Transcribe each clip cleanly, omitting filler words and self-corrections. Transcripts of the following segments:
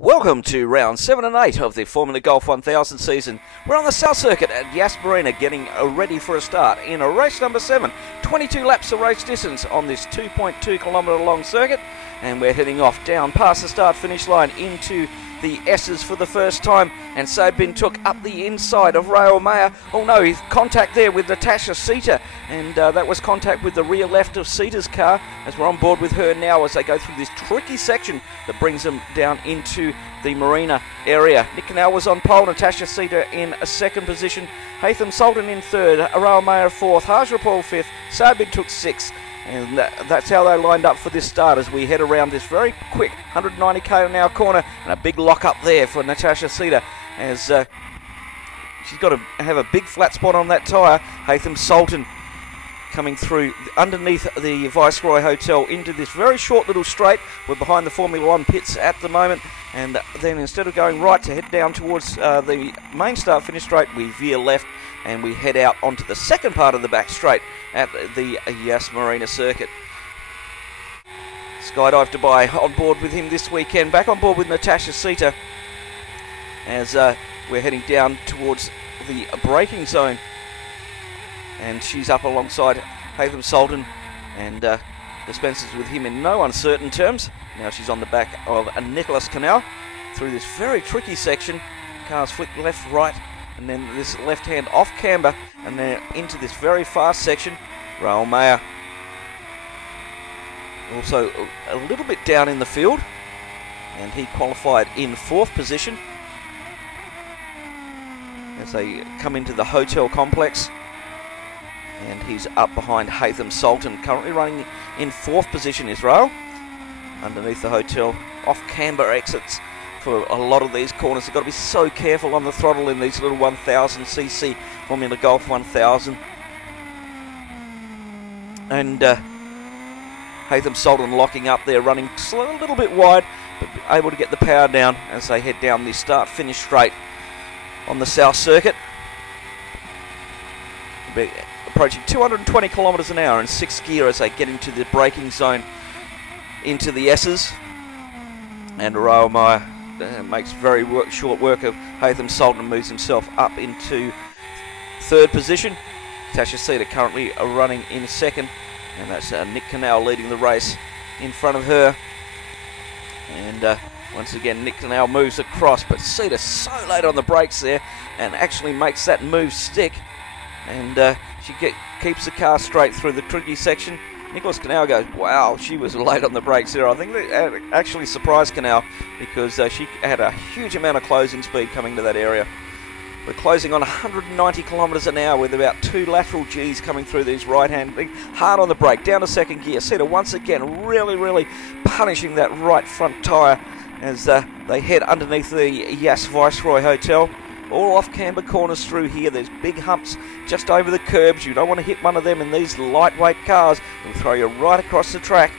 Welcome to round 7 and 8 of the Formula Golf 1000 season. We're on the South Circuit at Yas Marina getting ready for a start in a race number 7. 22 laps of race distance on this 2.2 kilometre long circuit, and we're heading off down past the start finish line into the S's for the first time, and Sabin took up the inside of Raul Mayer. Oh no, he's contact there with Natasha Sita, and that was contact with the rear left of Sita's car, as we're on board with her now as they go through this tricky section that brings them down into the Marina area. Nick Canal was on pole, Natasha Sita in a second position, Haitham Sultan in third, Raul Mayer fourth, Haj Rapol fifth, Sabin took sixth. And that's how they lined up for this start as we head around this very quick 190 km/h corner, and a big lock up there for Natasha Sita as she's got to have a big flat spot on that tyre. Haitham Sultan coming through underneath the Viceroy Hotel into this very short little straight. We're behind the Formula One pits at the moment, and then instead of going right to head down towards the main start finish straight, we veer left and we head out onto the second part of the back straight at the Yas Marina circuit. Skydive Dubai on board with him this weekend, back on board with Natasha Sita as we're heading down towards the braking zone, and she's up alongside Haitham Sultan and dispenses with him in no uncertain terms. Now she's on the back of Nicholas Canal through this very tricky section. Cars flick left, right, and then this left-hand off camber, and then into this very fast section. Raul Mayer also a little bit down in the field, and he qualified in fourth position as they come into the hotel complex, and he's up behind Haitham Sultan, currently running in fourth position is Raul, underneath the hotel. Off camber exits for a lot of these corners. You've got to be so careful on the throttle in these little 1000cc Formula Golf 1000. And Haitham Sultan locking up there, running a little bit wide, but able to get the power down as they head down the start-finish straight on the South Circuit. Approaching 220 kilometres an hour in sixth gear as they get into the braking zone into the S's. And Raul Mayer makes very short work of Haitham Sultan, moves himself up into third position. Natasha Sita currently running in second, and that's Nick Canal leading the race in front of her. And once again, Nick Canal moves across, but Sita so late on the brakes there and actually makes that move stick. And she keeps the car straight through the tricky section. Nicholas Canal goes, wow, she was late on the brakes there. I think that actually surprised Canal because she had a huge amount of closing speed coming to that area. We're closing on 190 kilometres an hour with about 2 lateral Gs coming through these right-hand, hard on the brake, down to second gear. Sita once again really punishing that right front tyre as they head underneath the Yas Viceroy Hotel. All off-camber corners through here. There's big humps just over the curbs. You don't want to hit one of them in these lightweight cars. It'll throw you right across the track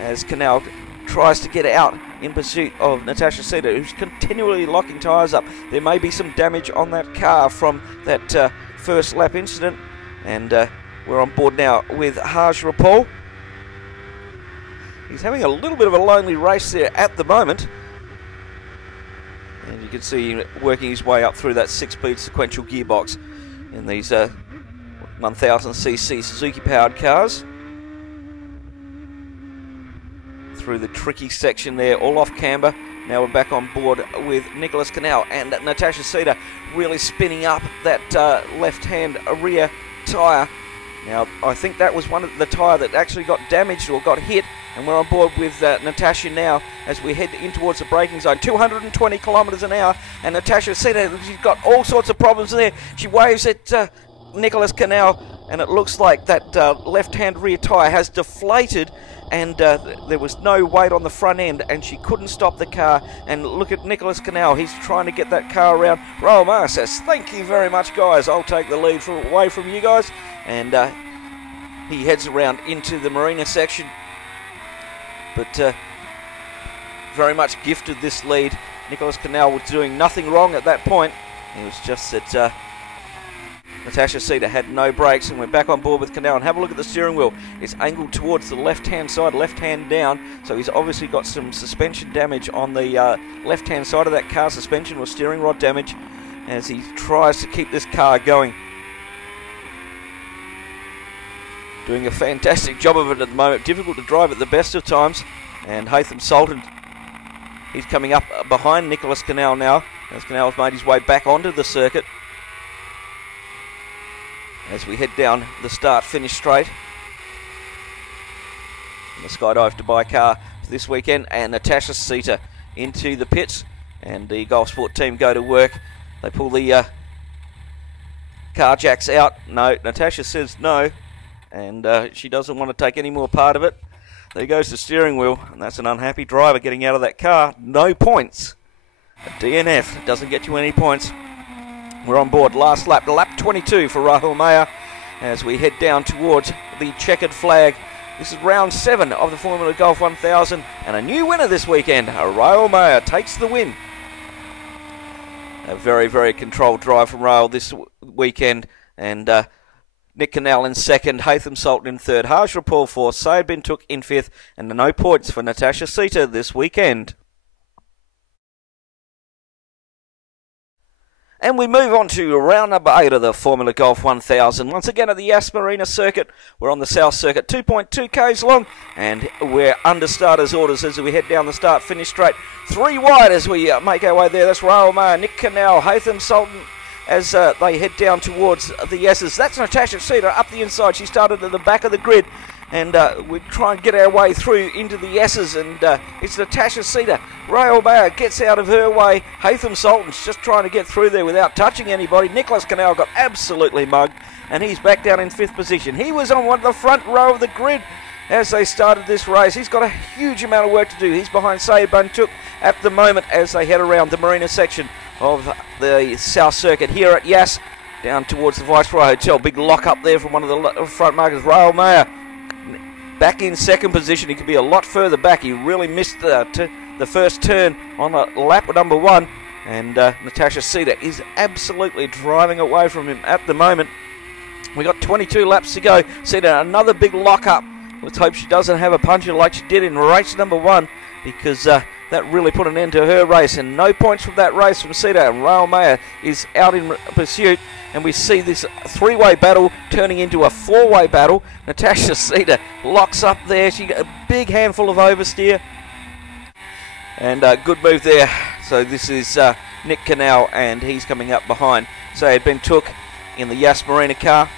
as Canal tries to get out in pursuit of Natasha Sita, who's continually locking tyres up. There may be some damage on that car from that first lap incident. And we're on board now with Haj Rapol. He's having a little bit of a lonely race there at the moment. And you can see him working his way up through that 6-speed sequential gearbox in these 1000cc Suzuki-powered cars. Through the tricky section there, all off camber. Now we're back on board with Nicholas Canal and Natasha Sita really spinning up that left-hand rear tyre. Now, I think that was one of the tyre that actually got damaged or got hit, and we're on board with Natasha now as we head in towards the braking zone. 220 kilometres an hour, and Natasha Sita, she's got all sorts of problems there. She waves at Nicholas Canal, and it looks like that left-hand rear tyre has deflated, and there was no weight on the front end, and she couldn't stop the car. And look at Nicholas Canal, he's trying to get that car around. Raul Mayer says, thank you very much, guys. I'll take the lead away from you guys. And he heads around into the Marina section. But very much gifted this lead. Nicholas Canal was doing nothing wrong at that point. It was just that Natasha Cedar had no brakes and went back on board with Canal. And have a look at the steering wheel. It's angled towards the left-hand side, left hand down. So he's obviously got some suspension damage on the left-hand side of that car, suspension or steering rod damage, as he tries to keep this car going. Doing a fantastic job of it at the moment. Difficult to drive at the best of times. And Hatham Sultan, he's coming up behind Nicholas Canal now, as Canal's made his way back onto the circuit. As we head down the start-finish straight. And the Skydive Dubai car for this weekend, and Natasha Cedar into the pits, and the Golf Sport team go to work. They pull the car jacks out. No, Natasha says no, and she doesn't want to take any more part of it. There goes the steering wheel, and that's an unhappy driver getting out of that car. No points. A DNF doesn't get you any points. We're on board. Last lap, lap 22 for Rahul Mayer, as we head down towards the checkered flag. This is round 7 of the Formula Golf 1000, and a new winner this weekend. Rahul Mayer takes the win. A very, very controlled drive from Rahul this weekend, and Nick Canal in second, Hatham Sultan in third, Harsh Rapal fourth, Syed Bin Took in fifth, and no points for Natasha Cedar this weekend. And we move on to round number 8 of the Formula Golf 1000. Once again at the Yas Marina circuit. We're on the South Circuit, 2.2 k's long, and we're under starters' orders as we head down the start-finish straight. 3 wide as we make our way there. That's Rahul Mayer, Nick Canal, Hatham Sultan, as they head down towards the Yeses. That's Natasha Cedar up the inside. She started at the back of the grid, and we try and get our way through into the Yeses, and it's Natasha Cedar. Rahul Mayer gets out of her way. Hatham Sultan's just trying to get through there without touching anybody. Nicholas Canal got absolutely mugged, and he's back down in 5th position. He was on the front row of the grid as they started this race. He's got a huge amount of work to do. He's behind Syed Bin Took at the moment as they head around the Marina section of the South Circuit here at Yas, down towards the Viceroy Hotel. Big lock up there from one of the front markers. Rahul Mayer back in 2nd position. He could be a lot further back. He really missed the first turn on lap number 1, and Natasha Cedar is absolutely driving away from him at the moment. We got 22 laps to go. Cedar, another big lock up. Let's hope she doesn't have a puncher like she did in race number 1, because that really put an end to her race, and no points from that race from Cedar. And Rahul Mayer is out in pursuit, and we see this 3-way battle turning into a 4-way battle. Natasha Cedar locks up there. She got a big handful of oversteer, and good move there. So this is Nick Canal, and he's coming up behind Syed Bin Took in the Yas Marina car,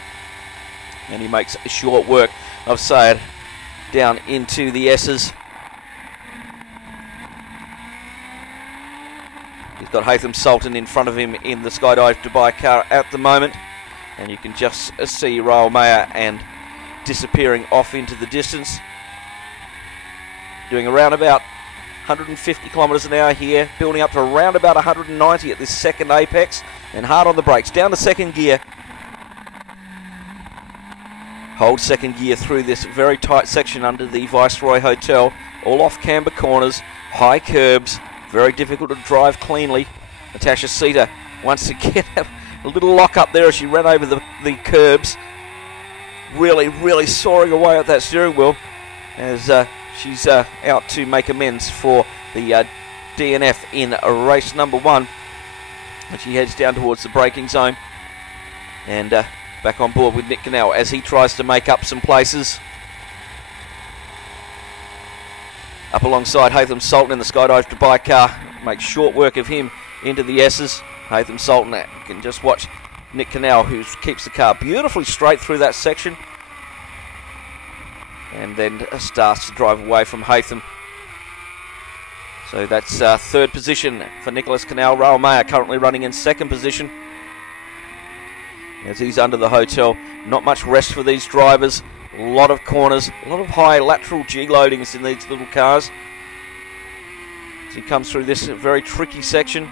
and he makes short work of Syed down into the S's. He's got Hatham Sultan in front of him in the Skydive Dubai car at the moment, and you can just see Rahul Mayer and disappearing off into the distance. Doing around about 150 kilometres an hour here, building up to around about 190 at this second apex, and hard on the brakes, down to 2nd gear. Hold 2nd gear through this very tight section under the Viceroy Hotel, all off camber corners, high curbs, very difficult to drive cleanly. Natasha Cedar wants to get a little lock up there as she ran over the curbs. Really, really soaring away at that steering wheel as she's out to make amends for the DNF in race number 1. And she heads down towards the braking zone, and back on board with Nick Canal as he tries to make up some places. Up alongside Hatham Sultan in the Skydive Dubai car. Makes short work of him into the S's. Hatham Sultan can just watch Nick Canal, who keeps the car beautifully straight through that section, and then starts to drive away from Hatham. So that's 3rd position for Nicholas Canal. Rahul Mayer currently running in 2nd position as he's under the hotel. Not much rest for these drivers. A lot of corners, a lot of high lateral G loadings in these little cars. As he comes through this very tricky section,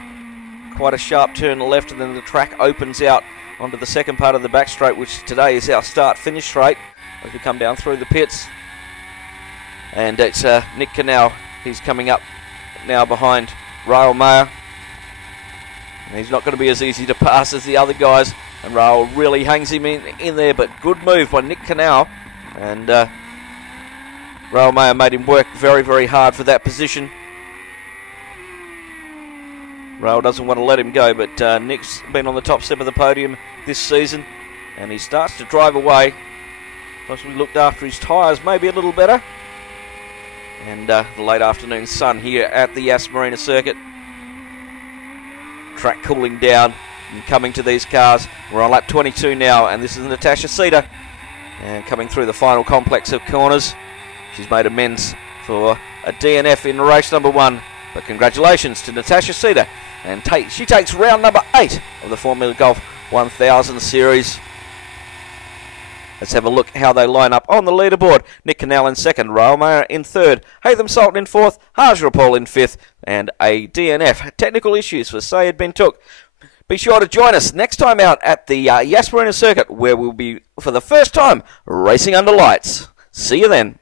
quite a sharp turn left, and then the track opens out onto the second part of the back straight, which today is our start-finish straight as we come down through the pits. And it's Nick Canal. He's coming up now behind Rahul Mayer. And he's not going to be as easy to pass as the other guys. And Raoul really hangs him in there, but good move by Nick Canal. And Raoul may have made him work very, very hard for that position. Raoul doesn't want to let him go, but Nick's been on the top step of the podium this season, and he starts to drive away. Possibly looked after his tyres maybe a little better. And the late afternoon sun here at the Yas Marina circuit. Track cooling down and coming to these cars. We're on lap 22 now, and this is Natasha Cedar. And coming through the final complex of corners. She's made amends for a DNF in race number 1. But congratulations to Natasha Cedar. And she takes round number 8 of the Formula Golf 1000 series. Let's have a look how they line up on the leaderboard. Nick Canal in second, Raoul Meyer in third, Hatham Sultan in fourth, Hajra Paul in fifth, and a DNF. Technical issues for Sayed Bentouk. Be sure to join us next time out at the Yas Marina circuit, where we'll be, for the first time, racing under lights. See you then.